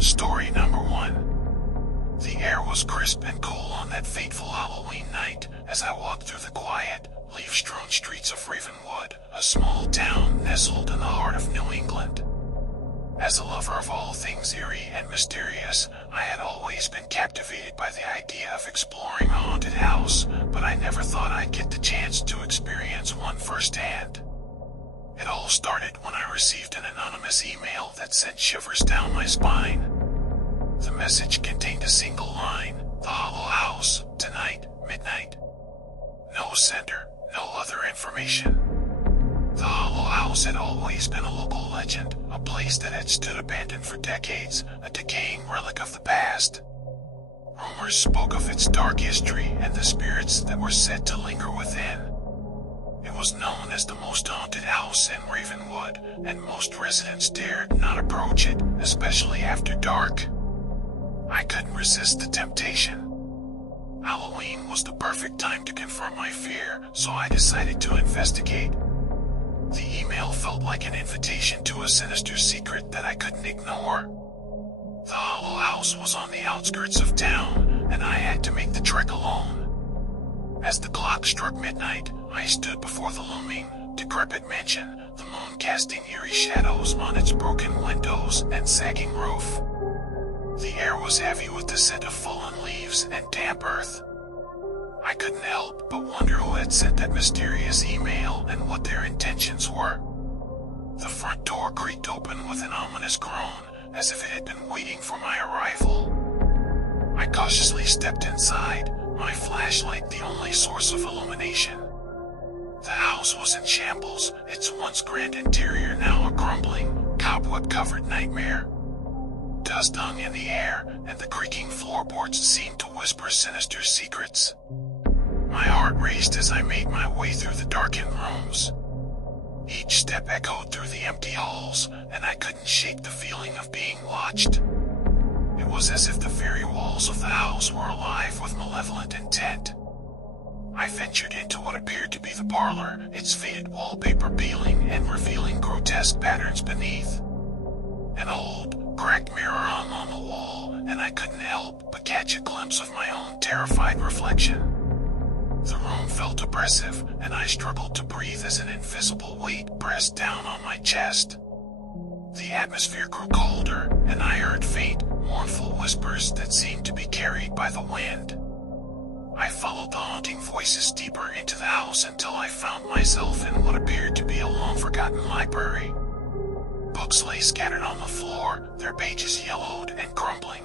Story number 1. The air was crisp and cool on that fateful Halloween night as I walked through the quiet, leaf-strewn streets of Ravenwood, a small town nestled in the heart of New England. As a lover of all things eerie and mysterious, I had always been captivated by the idea of exploring a haunted house, but I never thought I'd get the chance to experience one firsthand. It all started when I received an anonymous email that sent shivers down my spine. The message contained a single line: "The Hollow House, tonight, midnight." No sender, no other information. The Hollow House had always been a local legend, a place that had stood abandoned for decades, a decaying relic of the past. Rumors spoke of its dark history and the spirits that were said to linger within. It was known as the most haunted house in Ravenwood, and most residents dared not approach it, especially after dark. I couldn't resist the temptation. Halloween was the perfect time to confront my fear, so I decided to investigate. The email felt like an invitation to a sinister secret that I couldn't ignore. The Hollow House was on the outskirts of town, and I had to make the trek alone. As the clock struck midnight, I stood before the looming, decrepit mansion, the moon casting eerie shadows on its broken windows and sagging roof. The air was heavy with the scent of fallen leaves and damp earth. I couldn't help but wonder who had sent that mysterious email and what their intentions were. The front door creaked open with an ominous groan, as if it had been waiting for my arrival. I cautiously stepped inside, my flashlight the only source of illumination. The house was in shambles, its once grand interior now a crumbling, cobweb-covered nightmare. Dust hung in the air, and the creaking floorboards seemed to whisper sinister secrets. My heart raced as I made my way through the darkened rooms. Each step echoed through the empty halls, and I couldn't shake the feeling of being watched. It was as if the very walls of the house were alive with malevolent intent. I ventured into what appeared to be the parlor, its faded wallpaper peeling and revealing grotesque patterns beneath. An old, cracked mirror hung on the wall, and I couldn't help but catch a glimpse of my own terrified reflection. The room felt oppressive, and I struggled to breathe as an invisible weight pressed down on my chest. The atmosphere grew colder, and I heard faint, mournful whispers that seemed to be carried by the wind. I followed the haunting voices deeper into the house until I found myself in what appeared to be a long-forgotten library. Books lay scattered on the floor, their pages yellowed and crumbling.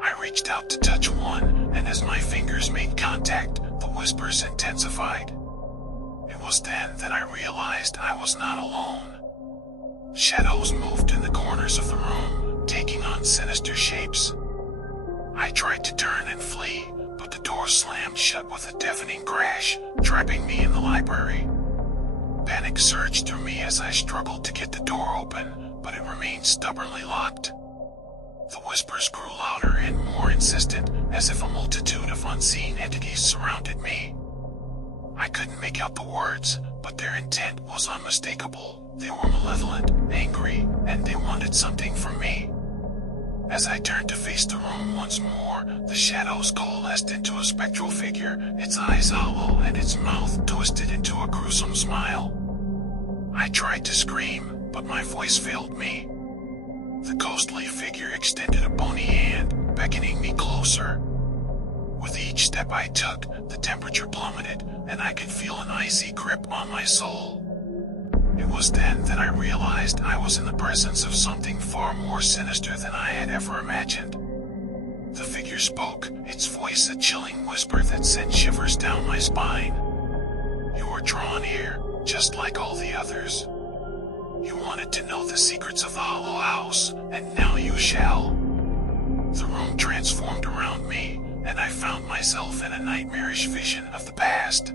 I reached out to touch one, and as my fingers made contact, the whispers intensified. It was then that I realized I was not alone. Shadows moved in the corners of the room, taking on sinister shapes. I tried to turn and flee, but the door slammed shut with a deafening crash, trapping me in the library. Panic surged through me as I struggled to get the door open, but it remained stubbornly locked. The whispers grew louder and more insistent, as if a multitude of unseen entities surrounded me. I couldn't make out the words, but their intent was unmistakable. They were malevolent, angry, and they wanted something from me. As I turned to face the room once more, the shadows coalesced into a spectral figure, its eyes hollow and its mouth twisted into a gruesome smile. I tried to scream, but my voice failed me. The ghostly figure extended a bony hand, beckoning me closer. With each step I took, the temperature plummeted, and I could feel an icy grip on my soul. It was then that I realized I was in the presence of something far more sinister than I had ever imagined. The figure spoke, its voice a chilling whisper that sent shivers down my spine. "You were drawn here, just like all the others. You wanted to know the secrets of the Hollow House, and now you shall." The room transformed around me, and I found myself in a nightmarish vision of the past.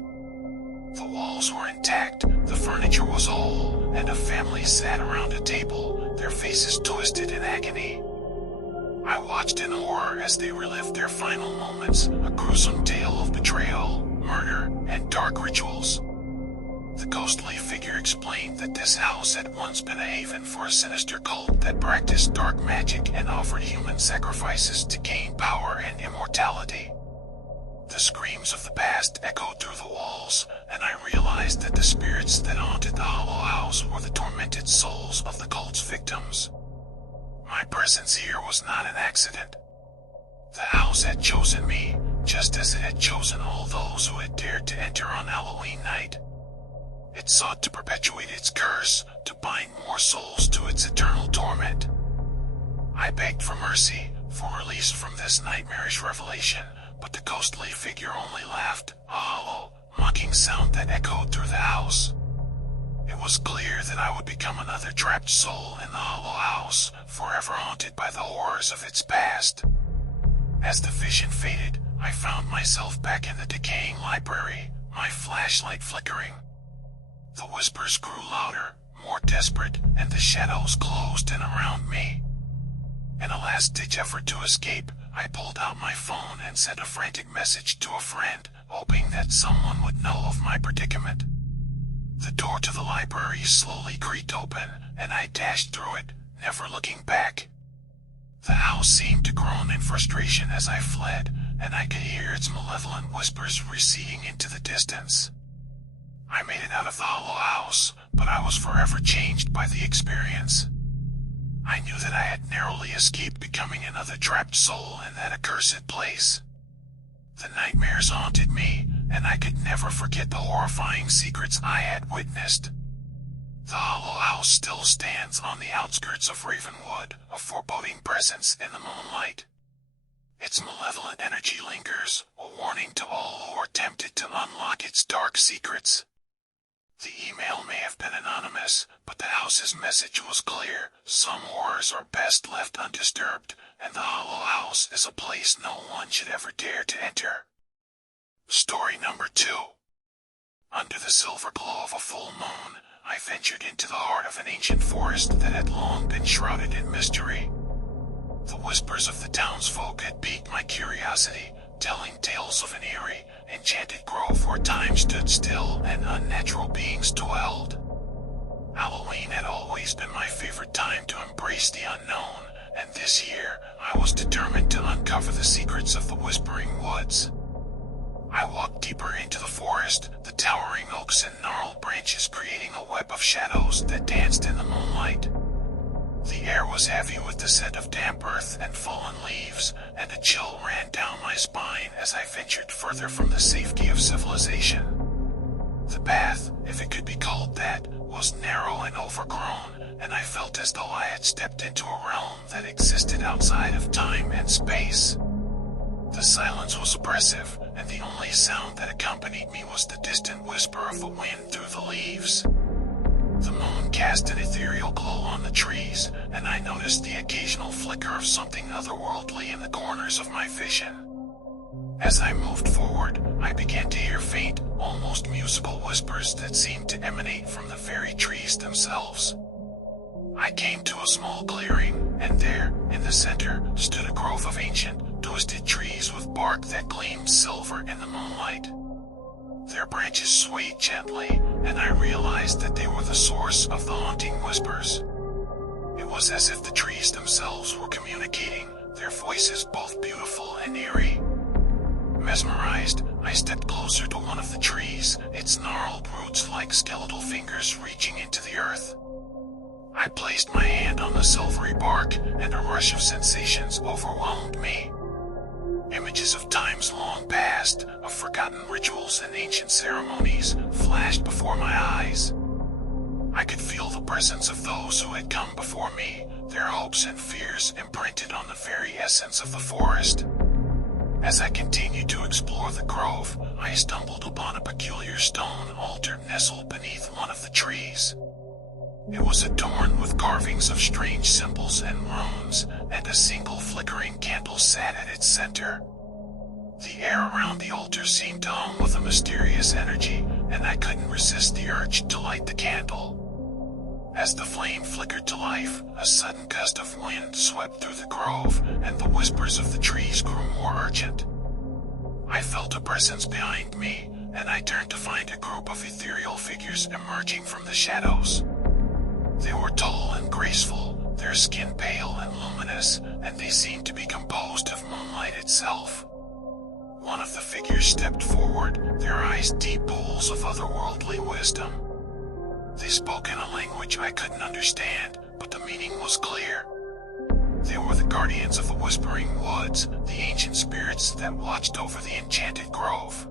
The walls were intact, the furniture was whole, and a family sat around a table, their faces twisted in agony. I watched in horror as they relived their final moments, a gruesome tale of betrayal, murder, and dark rituals. The ghostly figure explained that this house had once been a haven for a sinister cult that practiced dark magic and offered human sacrifices to gain power and immortality. The screams of the past echoed through the walls, and I realized that the spirits that haunted the hollow house were the tormented souls of the cult's victims. My presence here was not an accident. The house had chosen me, just as it had chosen all those who had dared to enter on Halloween night. It sought to perpetuate its curse, to bind more souls to its eternal torment. I begged for mercy, for release from this nightmarish revelation, but the ghostly figure only laughed, a hollow, mocking sound that echoed through the house. It was clear that I would become another trapped soul in the hollow house, forever haunted by the horrors of its past. As the vision faded, I found myself back in the decaying library, my flashlight flickering. The whispers grew louder, more desperate, and the shadows closed in around me. In a last-ditch effort to escape, I pulled out my phone and sent a frantic message to a friend, hoping that someone would know of my predicament. The door to the library slowly creaked open, and I dashed through it, never looking back. The house seemed to groan in frustration as I fled, and I could hear its malevolent whispers receding into the distance. I made it out of the hollow house, but I was forever changed by the experience. I knew that I had narrowly escaped becoming another trapped soul in that accursed place. The nightmares haunted me, and I could never forget the horrifying secrets I had witnessed. The hollow house still stands on the outskirts of Ravenwood, a foreboding presence in the moonlight. Its malevolent energy lingers, a warning to all who are tempted to unlock its dark secrets. The email may have been anonymous, but the house's message was clear. Some horrors are best left undisturbed, and the hollow house is a place no one should ever dare to enter. Story number 2. Under the silver glow of a full moon, I ventured into the heart of an ancient forest that had long been shrouded in mystery. The whispers of the townsfolk had piqued my curiosity, telling tales of an eerie, enchanted grove where time stood still and unnatural beings dwelled. Halloween had always been my favorite time to embrace the unknown, and this year I was determined to uncover the secrets of the Whispering Woods. I walked deeper into the forest, the towering oaks and gnarled branches creating a web of shadows that danced in the moonlight. The air was heavy with the scent of damp earth and fallen leaves, and a chill ran down my spine as I ventured further from the safety of civilization. The path, if it could be called that, was narrow and overgrown, and I felt as though I had stepped into a realm that existed outside of time and space. The silence was oppressive, and the only sound that accompanied me was the distant whisper of the wind through the leaves. The moon cast an ethereal glow on the trees, and I noticed the occasional flicker of something otherworldly in the corners of my vision. As I moved forward, I began to hear faint, almost musical whispers that seemed to emanate from the very trees themselves. I came to a small clearing, and there, in the center, stood a grove of ancient, twisted trees with bark that gleamed silver in the moonlight. Their branches swayed gently, and I realized that they were the source of the haunting whispers. It was as if the trees themselves were communicating, their voices both beautiful and eerie. Mesmerized, I stepped closer to one of the trees, its gnarled roots like skeletal fingers reaching into the earth. I placed my hand on the silvery bark, and a rush of sensations overwhelmed me. Images of times long past, of forgotten rituals and ancient ceremonies, flashed before my eyes. I could feel the presence of those who had come before me, their hopes and fears imprinted on the very essence of the forest. As I continued to explore the grove, I stumbled upon a peculiar stone altar nestled beneath one of the trees. It was adorned with carvings of strange symbols and runes, and a single flickering candle sat at its center. The air around the altar seemed to hum with a mysterious energy, and I couldn't resist the urge to light the candle. As the flame flickered to life, a sudden gust of wind swept through the grove, and the whispers of the trees grew more urgent. I felt a presence behind me, and I turned to find a group of ethereal figures emerging from the shadows. They were tall and graceful, their skin pale and luminous, and they seemed to be composed of moonlight itself. One of the figures stepped forward, their eyes deep pools of otherworldly wisdom. They spoke in a language I couldn't understand, but the meaning was clear. They were the guardians of the Whispering Woods, the ancient spirits that watched over the enchanted grove.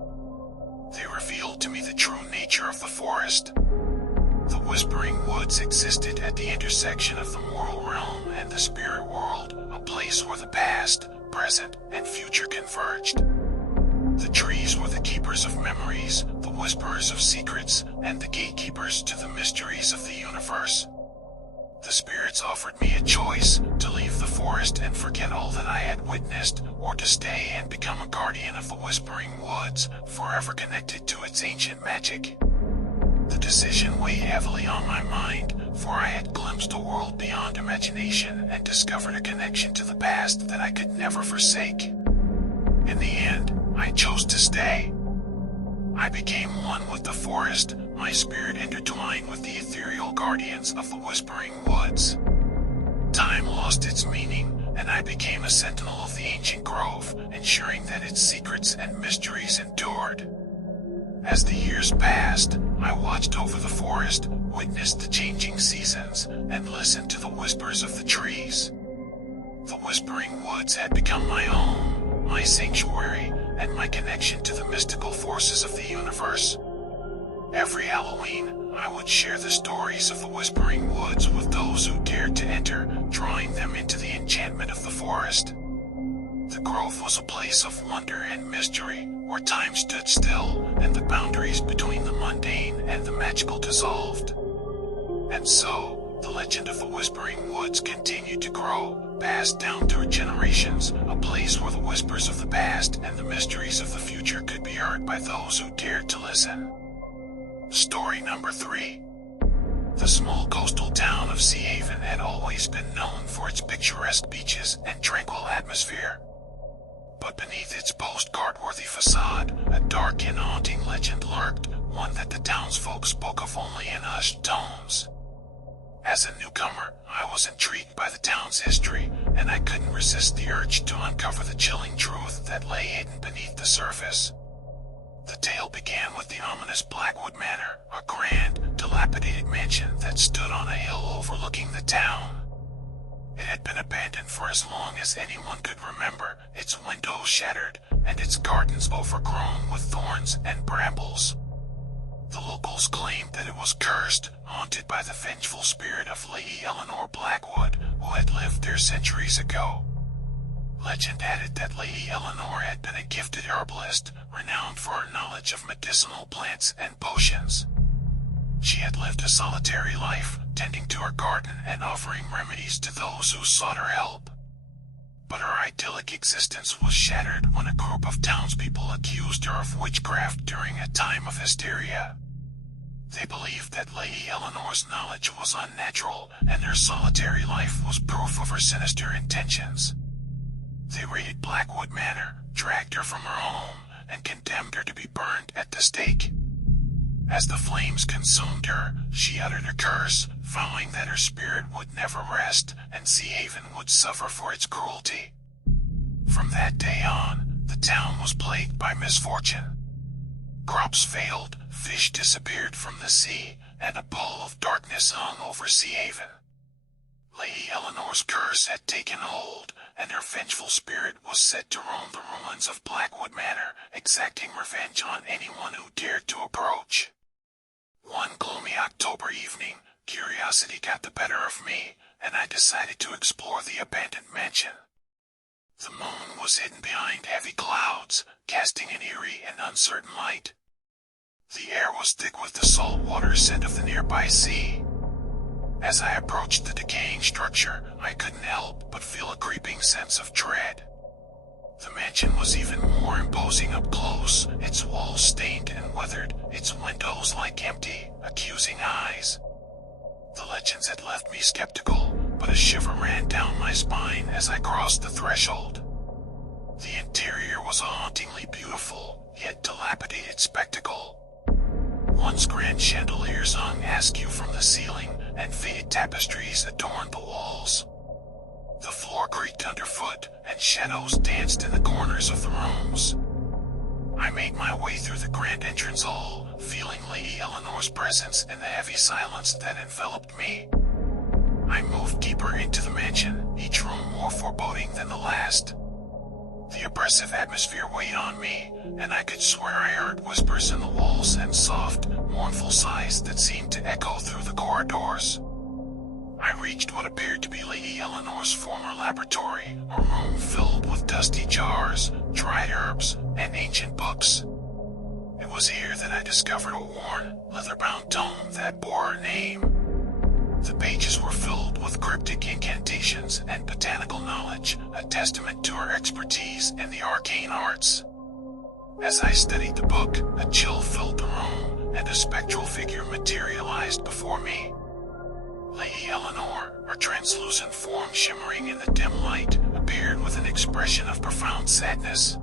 They revealed to me the true nature of the forest. The Whispering Woods existed at the intersection of the moral realm and the spirit world, a place where the past, present, and future converged. The trees were the keepers of memories, the whisperers of secrets, and the gatekeepers to the mysteries of the universe. The spirits offered me a choice, to leave the forest and forget all that I had witnessed, or to stay and become a guardian of the Whispering Woods, forever connected to its ancient magic. The decision weighed heavily on my mind, for I had glimpsed a world beyond imagination and discovered a connection to the past that I could never forsake. In the end, I chose to stay. I became one with the forest, my spirit intertwined with the ethereal guardians of the Whispering Woods. Time lost its meaning, and I became a sentinel of the ancient grove, ensuring that its secrets and mysteries endured. As the years passed, I watched over the forest, witnessed the changing seasons, and listened to the whispers of the trees. The Whispering Woods had become my home, my sanctuary, and my connection to the mystical forces of the universe. Every Halloween, I would share the stories of the Whispering Woods with those who dared to enter, drawing them into the enchantment of the forest. The grove was a place of wonder and mystery, where time stood still, and the boundaries between the mundane and the magical dissolved. And so, the legend of the Whispering Woods continued to grow, passed down through generations, a place where the whispers of the past and the mysteries of the future could be heard by those who dared to listen. Story number 3. The small coastal town of Sea Haven had always been known for its picturesque beaches and tranquil atmosphere. But beneath its postcard-worthy facade, a dark and haunting legend lurked, one that the townsfolk spoke of only in hushed tones. As a newcomer, I was intrigued by the town's history, and I couldn't resist the urge to uncover the chilling truth that lay hidden beneath the surface. The tale began with the ominous Blackwood Manor, a grand, dilapidated mansion that stood on a hill overlooking the town. It had been abandoned for as long as anyone could remember, its windows shattered, and its gardens overgrown with thorns and brambles. The locals claimed that it was cursed, haunted by the vengeful spirit of Lady Eleanor Blackwood, who had lived there centuries ago. Legend had it that Lady Eleanor had been a gifted herbalist, renowned for her knowledge of medicinal plants and potions. She had lived a solitary life, tending to her garden and offering remedies to those who sought her help. But her idyllic existence was shattered when a group of townspeople accused her of witchcraft during a time of hysteria. They believed that Lady Eleanor's knowledge was unnatural, and her solitary life was proof of her sinister intentions. They raided Blackwood Manor, dragged her from her home, and condemned her to be burned at the stake. As the flames consumed her, she uttered a curse, vowing that her spirit would never rest, and Sea Haven would suffer for its cruelty. From that day on, the town was plagued by misfortune. Crops failed, fish disappeared from the sea, and a pall of darkness hung over Sea Haven. Lady Eleanor's curse had taken hold, and her vengeful spirit was said to roam the ruins of Blackwood Manor, exacting revenge on anyone who dared to approach. One gloomy October evening, curiosity got the better of me, and I decided to explore the abandoned mansion. The moon was hidden behind heavy clouds, casting an eerie and uncertain light. The air was thick with the salt water scent of the nearby sea. As I approached the decaying structure, I couldn't help but feel a creeping sense of dread. The mansion was even more imposing up close, its walls stained and weathered, its windows like empty, accusing eyes. The legends had left me skeptical, but a shiver ran down my spine as I crossed the threshold. The interior was a hauntingly beautiful, yet dilapidated spectacle. Once grand chandeliers hung askew from the ceiling, and faded tapestries adorned the walls. The floor creaked underfoot, and shadows danced in the corners of the rooms. I made my way through the grand entrance hall, feeling Lady Eleanor's presence in the heavy silence that enveloped me. I moved deeper into the mansion, each room more foreboding than the last. The oppressive atmosphere weighed on me, and I could swear I heard whispers in the walls and soft, mournful sighs that seemed to echo through the corridors. I reached what appeared to be Lady Eleanor's former laboratory, a room filled with dusty jars, dried herbs, and ancient books. It was here that I discovered a worn, leather-bound tome that bore her name. The pages were filled with cryptic incantations and botanical knowledge, a testament to her expertise in the arcane arts. As I studied the book, a chill filled the room, and a spectral figure materialized before me. Lady Eleanor, her translucent form shimmering in the dim light, appeared with an expression of profound sadness.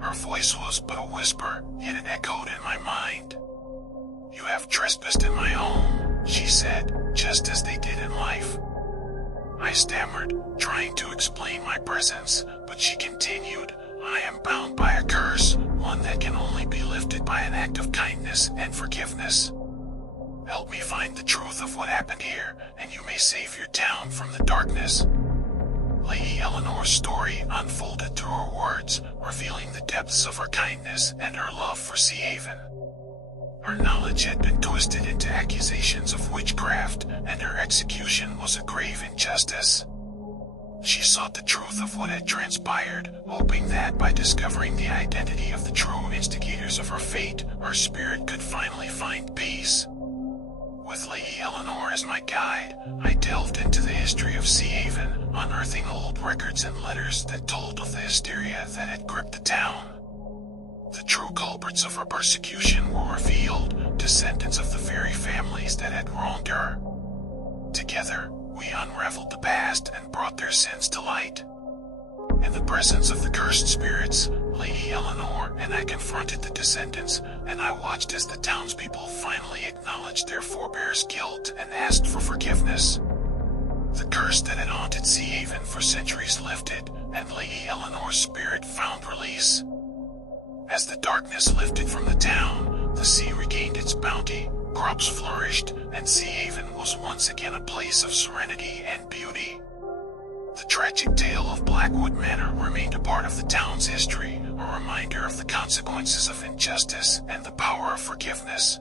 Her voice was but a whisper, yet it echoed in my mind. "You have trespassed in my home," she said, just as they did in life. I stammered, trying to explain my presence, but she continued, "I am bound by a curse, one that can only be lifted by an act of kindness and forgiveness. Help me find the truth of what happened here, and you may save your town from the darkness." Lady Eleanor's story unfolded through her words, revealing the depths of her kindness and her love for Sea Haven. Her knowledge had been twisted into accusations of witchcraft, and her execution was a grave injustice. She sought the truth of what had transpired, hoping that by discovering the identity of the true instigators of her fate, her spirit could finally find peace. With Lady Eleanor as my guide, I delved into the history of Sea Haven, unearthing old records and letters that told of the hysteria that had gripped the town. The true culprits of her persecution were revealed, descendants of the very families that had wronged her. Together, we unraveled the past and brought their sins to light. In the presence of the cursed spirits, Lady Eleanor and I confronted the descendants, and I watched as the townspeople finally acknowledged their forebears' guilt and asked for forgiveness. The curse that had haunted Sea Haven for centuries lifted, and Lady Eleanor's spirit found release. As the darkness lifted from the town, the sea regained its bounty, crops flourished, and Sea Haven was once again a place of serenity and beauty. The tragic tale of Blackwood Manor remained a part of the town's history, a reminder of the consequences of injustice and the power of forgiveness.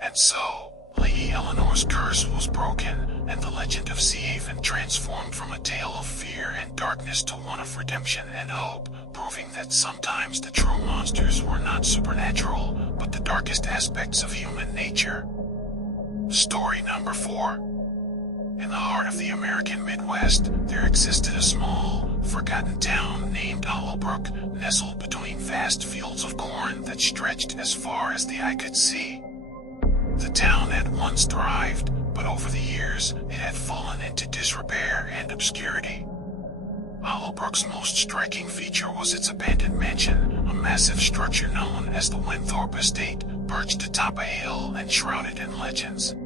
And so, Lady Eleanor's curse was broken, and the legend of Sea Haven transformed from a tale of fear and darkness to one of redemption and hope, proving that sometimes the true monsters were not supernatural, but the darkest aspects of human nature. Story number 4. In the heart of the American Midwest, there existed a small, forgotten town named Hollowbrook, nestled between vast fields of corn that stretched as far as the eye could see. The town had once thrived, but over the years, it had fallen into disrepair and obscurity. Hollowbrook's most striking feature was its abandoned mansion, a massive structure known as the Winthorpe Estate, perched atop a hill and shrouded in legends.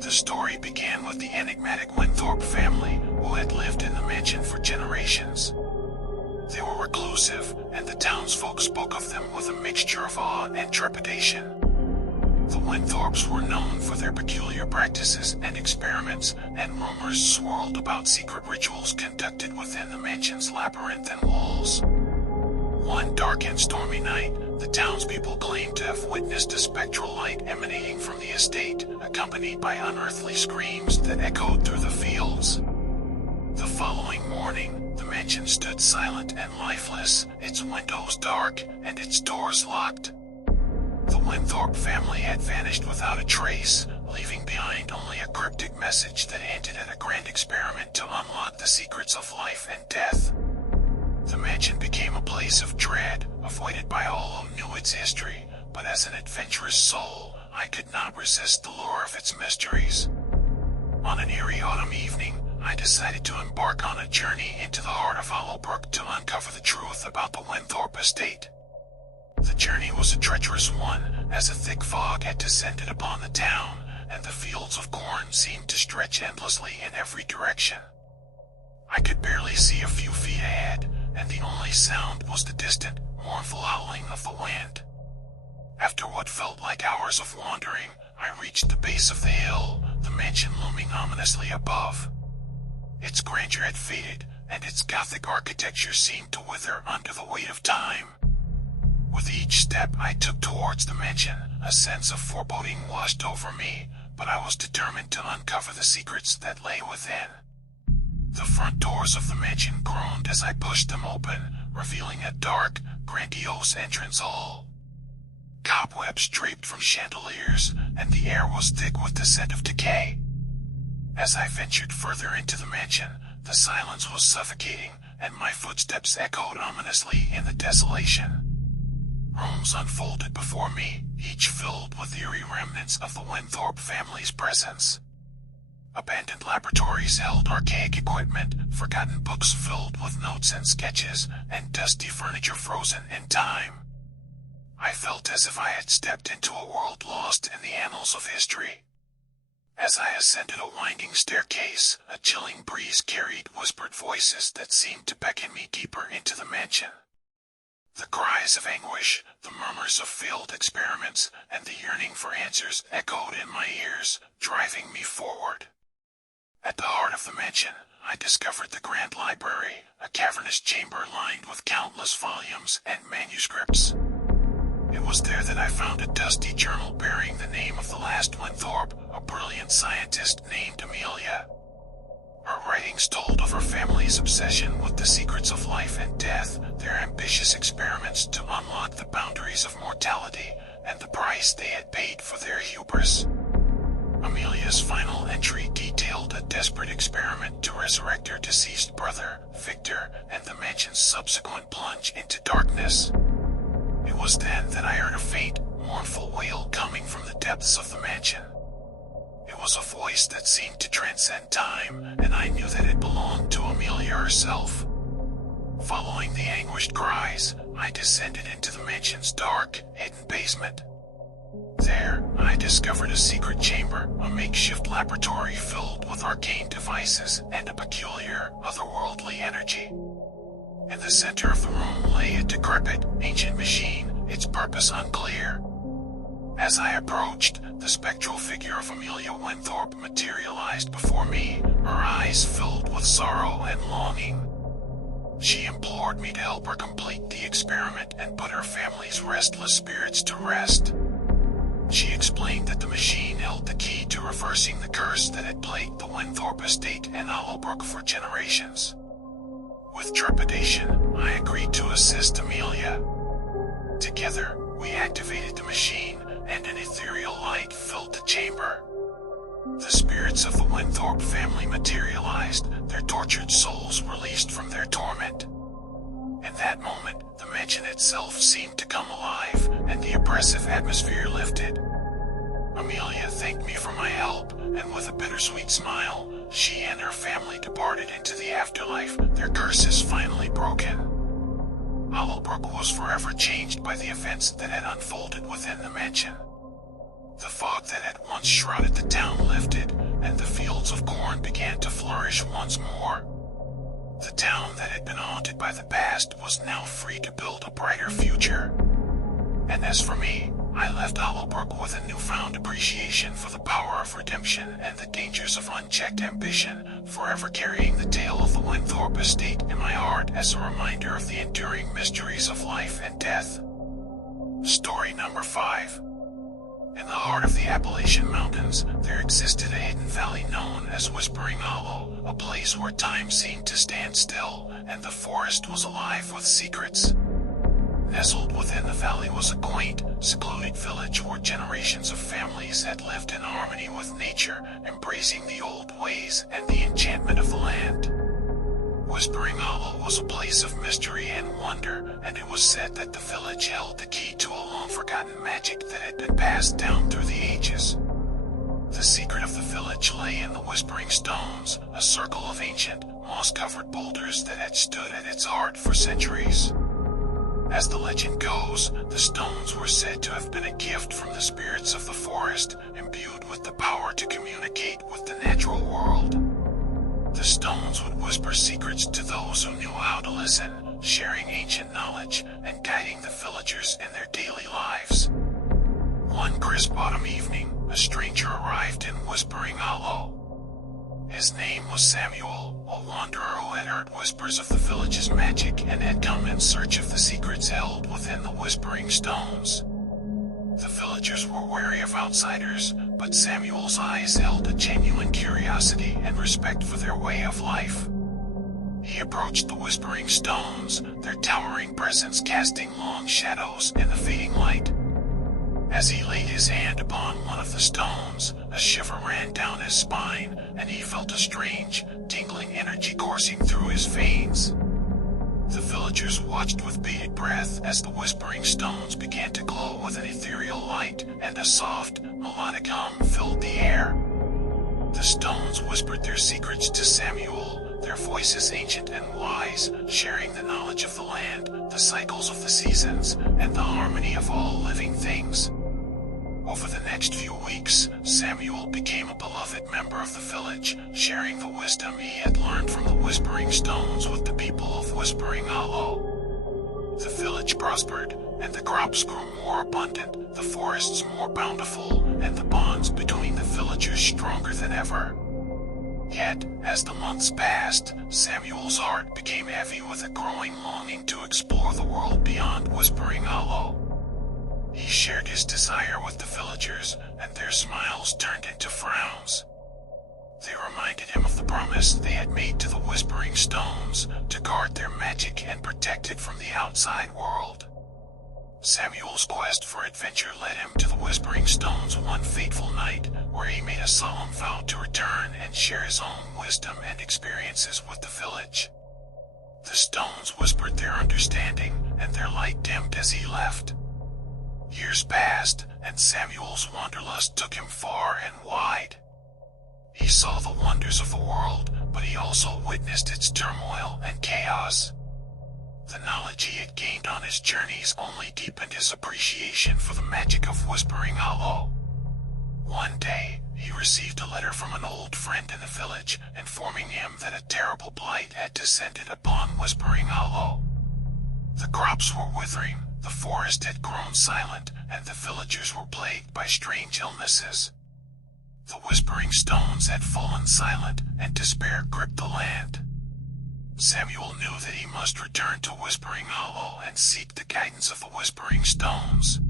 The story began with the enigmatic Winthorpe family, who had lived in the mansion for generations. They were reclusive, and the townsfolk spoke of them with a mixture of awe and trepidation. The Winthorpes were known for their peculiar practices and experiments, and rumors swirled about secret rituals conducted within the mansion's labyrinthine walls. One dark and stormy night, the townspeople claimed to have witnessed a spectral light emanating from the estate, accompanied by unearthly screams that echoed through the fields. The following morning, the mansion stood silent and lifeless, its windows dark and its doors locked. The Winthorpe family had vanished without a trace, leaving behind only a cryptic message that hinted at a grand experiment to unlock the secrets of life and death. The mansion became a place of dread, avoided by all who knew its history, but as an adventurous soul, I could not resist the lure of its mysteries. On an eerie autumn evening, I decided to embark on a journey into the heart of Hollowbrook to uncover the truth about the Winthrop estate. The journey was a treacherous one, as a thick fog had descended upon the town, and the fields of corn seemed to stretch endlessly in every direction. I could barely see a few feet ahead, and the only sound was the distant, mournful howling of the wind. After what felt like hours of wandering, I reached the base of the hill, the mansion looming ominously above. Its grandeur had faded, and its Gothic architecture seemed to wither under the weight of time. With each step I took towards the mansion, a sense of foreboding washed over me, but I was determined to uncover the secrets that lay within. The front doors of the mansion groaned as I pushed them open, revealing a dark, grandiose entrance hall. Cobwebs draped from chandeliers, and the air was thick with the scent of decay. As I ventured further into the mansion, the silence was suffocating, and my footsteps echoed ominously in the desolation. Rooms unfolded before me, each filled with eerie remnants of the Winthrop family's presence. Abandoned laboratories held archaic equipment, forgotten books filled with notes and sketches, and dusty furniture frozen in time. I felt as if I had stepped into a world lost in the annals of history. As I ascended a winding staircase, a chilling breeze carried whispered voices that seemed to beckon me deeper into the mansion. The cries of anguish, the murmurs of failed experiments, and the yearning for answers echoed in my ears, driving me forward. At the heart of the mansion, I discovered the grand library, a cavernous chamber lined with countless volumes and manuscripts. It was there that I found a dusty journal bearing the name of the last Winthrop, a brilliant scientist named Amelia. Her writings told of her family's obsession with the secrets of life and death, their ambitious experiments to unlock the boundaries of mortality, and the price they had paid for their hubris. Amelia's final entry detailed a desperate experiment to resurrect her deceased brother, Victor, and the mansion's subsequent plunge into darkness. It was then that I heard a faint, mournful wail coming from the depths of the mansion. It was a voice that seemed to transcend time, and I knew that it belonged to Amelia herself. Following the anguished cries, I descended into the mansion's dark, hidden basement. There, I discovered a secret chamber, a makeshift laboratory filled with arcane devices and a peculiar, otherworldly energy. In the center of the room lay a decrepit, ancient machine, its purpose unclear. As I approached, the spectral figure of Amelia Winthrop materialized before me, her eyes filled with sorrow and longing. She implored me to help her complete the experiment and put her family's restless spirits to rest. She explained that the machine held the key to reversing the curse that had plagued the Winthrop estate and Hollowbrook for generations. With trepidation, I agreed to assist Amelia. Together, we activated the machine, and an ethereal light filled the chamber. The spirits of the Winthrop family materialized, their tortured souls released from their torment. In that moment, the mansion itself seemed to come alive, and the oppressive atmosphere lifted. Amelia thanked me for my help, and with a bittersweet smile, she and her family departed into the afterlife, their curses finally broken. Hollowbrook was forever changed by the events that had unfolded within the mansion. The fog that had once shrouded the town lifted, and the fields of corn began to flourish once more. The town that had been haunted by the past was now free to build a brighter future. And as for me, I left Hollowbrook with a newfound appreciation for the power of redemption and the dangers of unchecked ambition, forever carrying the tale of the Winthrop estate in my heart as a reminder of the enduring mysteries of life and death. Story number 5. In the heart of the Appalachian Mountains, there existed a hidden valley known as Whispering Hollow, a place where time seemed to stand still, and the forest was alive with secrets. Nestled within the valley was a quaint, secluded village where generations of families had lived in harmony with nature, embracing the old ways and the enchantment of the land. Whispering Hollow was a place of mystery and wonder, and it was said that the village held the key to a long-forgotten magic that had been passed down through the ages. The The secret of the village lay in the Whispering Stones, a circle of ancient, moss-covered boulders that had stood at its heart for centuries. As the legend goes, the stones were said to have been a gift from the spirits of the forest, imbued with the power to communicate with the natural world. The stones would whisper secrets to those who knew how to listen, sharing ancient knowledge and guiding the villagers in their daily lives. One crisp autumn evening, a stranger arrived in Whispering Hollow. His name was Samuel, a wanderer who had heard whispers of the village's magic and had come in search of the secrets held within the Whispering Stones. The villagers were wary of outsiders, but Samuel's eyes held a genuine curiosity and respect for their way of life. He approached the Whispering Stones, their towering presence casting long shadows in the fading light. As he laid his hand upon one of the stones, a shiver ran down his spine, and he felt a strange, tingling energy coursing through his veins. The villagers watched with bated breath as the Whispering Stones began to glow with an ethereal light, and a soft, melodic hum filled the air. The stones whispered their secrets to Samuel, their voices ancient and wise, sharing the knowledge of the land, the cycles of the seasons, and the harmony of all living things. Over the next few weeks, Samuel became a beloved member of the village, sharing the wisdom he had learned from the Whispering Stones with the people of Whispering Hollow. The village prospered, and the crops grew more abundant, the forests more bountiful, and the bonds between the villagers stronger than ever. Yet, as the months passed, Samuel's heart became heavy with a growing longing to explore the world beyond Whispering Hollow. He shared his desire with the villagers, and their smiles turned into frowns. They reminded him of the promise they had made to the Whispering Stones to guard their magic and protect it from the outside world. Samuel's quest for adventure led him to the Whispering Stones one fateful night, where he made a solemn vow to return and share his own wisdom and experiences with the village. The stones whispered their understanding, and their light dimmed as he left. Years passed, and Samuel's wanderlust took him far and wide. He saw the wonders of the world, but he also witnessed its turmoil and chaos. The knowledge he had gained on his journeys only deepened his appreciation for the magic of Whispering Hollow. One day, he received a letter from an old friend in the village, informing him that a terrible blight had descended upon Whispering Hollow. The crops were withering, the forest had grown silent, and the villagers were plagued by strange illnesses. The Whispering Stones had fallen silent, and despair gripped the land. Samuel knew that he must return to Whispering Hollow and seek the guidance of the Whispering Stones.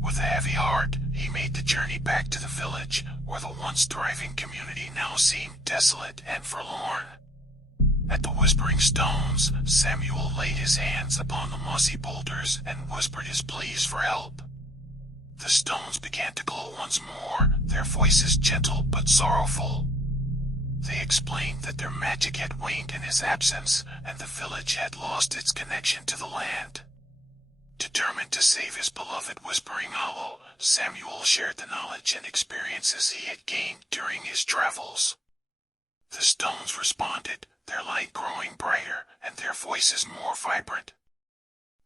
With a heavy heart, he made the journey back to the village, where the once thriving community now seemed desolate and forlorn. At the Whispering Stones, Samuel laid his hands upon the mossy boulders and whispered his pleas for help. The stones began to glow once more, their voices gentle but sorrowful. They explained that their magic had waned in his absence, and the village had lost its connection to the land. Determined to save his beloved Whispering Hollow, Samuel shared the knowledge and experiences he had gained during his travels. The stones responded, their light growing brighter and their voices more vibrant.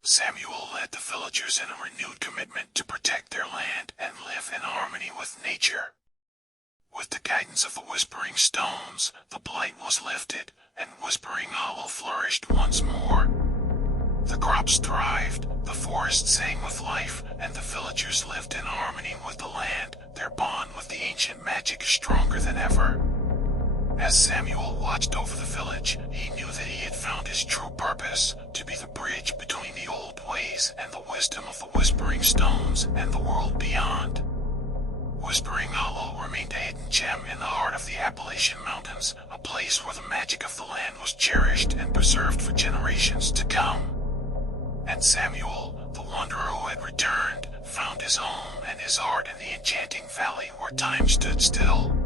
Samuel led the villagers in a renewed commitment to protect their land and live in harmony with nature. With the guidance of the Whispering Stones, the blight was lifted, and Whispering Hollow flourished once more. The crops thrived, the forest sang with life, and the villagers lived in harmony with the land, their bond with the ancient magic stronger than ever. As Samuel watched over the village, he knew that he had found his true purpose, to be the bridge between the old ways and the wisdom of the Whispering Stones and the world beyond. Whispering Hollow remained a hidden gem in the heart of the Appalachian Mountains, a place where the magic of the land was cherished and preserved for generations to come. And Samuel, the wanderer who had returned, found his home and his heart in the enchanting valley where time stood still.